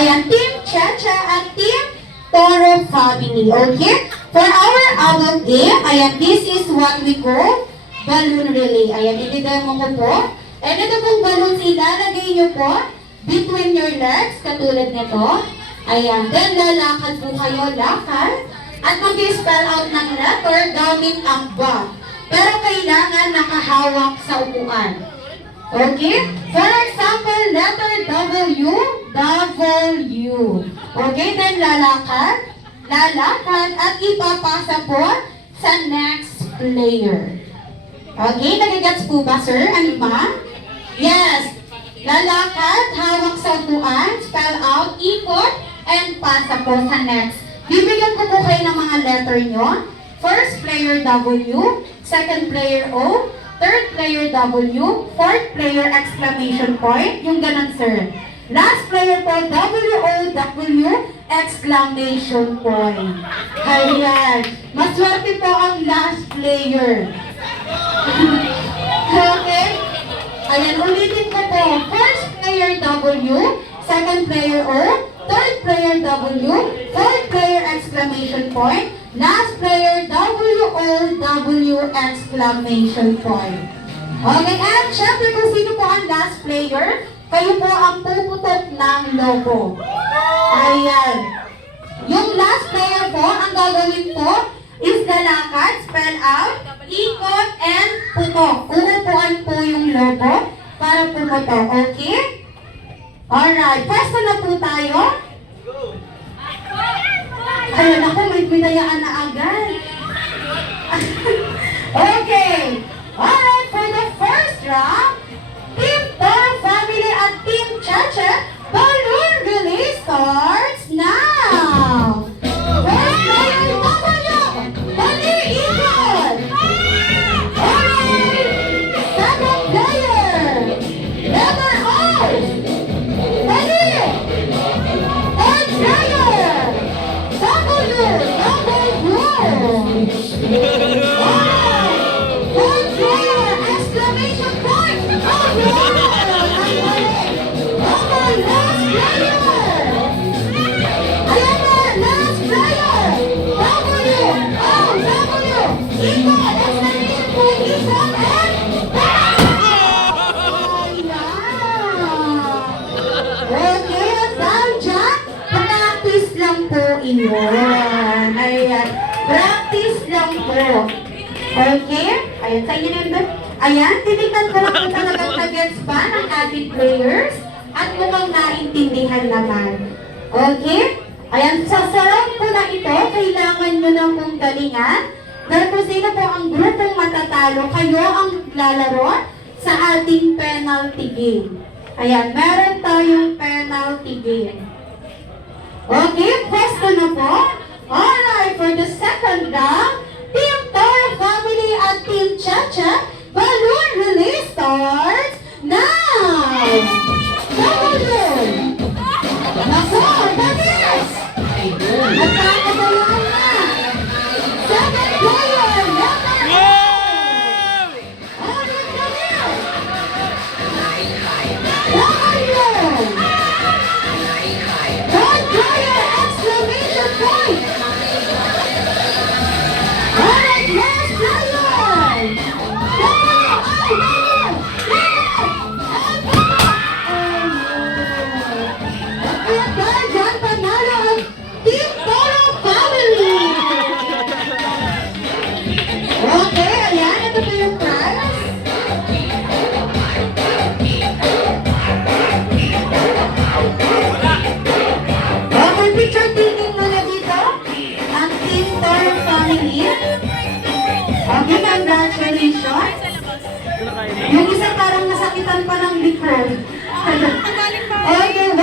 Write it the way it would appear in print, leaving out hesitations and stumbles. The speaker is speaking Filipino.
Ayan, Team Chacha at Team Toro family. Okay? For our adult game, ayan, this is what we call balloon relay. Ayan, i-demo ko po. And ito pong balloons, ilalagay nyo po between your legs, katulad nito. Ayan, then lalakad po kayo, lakad. At mag-spell out ng letter gamit ang bag. Pero kailangan nakahawak sa upuan. Okay? For example, letter W, W. Okay, then lalakad, at ipapasa po sa next player. Okay, nagigets po ba, sir? Ano ba? Yes. Lalakad, hawak sa upuan, spell out, ikot, and pasa po sa next. Bibigyan ko po kayo ng mga letter nyo. First player W, second player O, third player W, fourth player exclamation point, yung ganun, sir. Last player po, W-O-W, exclamation point. Ayan. Maswerte po ang last player. Okay? Ayan, ulitin ko po. First player W, second player O, third player W, fourth player exclamation point, last player W-O-W, exclamation point. Okay, and syempre kung sino po ang last player, kayo po ang puputot ng logo. Ayan. Yung last player po, ang gagawin po is lalakad, spell out, ikot, and putok. Uupuan po yung logo para pumutok. Okay? Alright. Pwesto na po tayo. Ayan ako, may binayaan na agad. Okay. Alright, for the first round, Team Toro family at Team Chacha, balloon release starts now! First player, W! Dali, ikot! Alright! Second player, letter O! Dali! Third player, W! Alright! Fourth player, exclamation point! Iyon. Ayan. Practice lang po. Okay? Ayan. Sa inyo na. Ayan. Tinignan ko lang kung talagang nag-gets ba ng ating players at mukhang naintindihan naman. Okay? Ayan. Sa sarap po na ito, kailangan nyo ng pong galingan. Pero kung sino po ang grupong matatalo, kayo ang lalaro sa ating penalty game. Ayan. Meron tayong penalty game. Okay, pwesto na po. Alright, for the second round, Team Toro family at Team Chacha, balloon release starts now! W! Nako, bilis! Nagkakadalahan na! Second player, letter O! Alright, bilis! W! Okay, congratulations. Yung isa parang nasakitan pa ng likod. Okay, 1,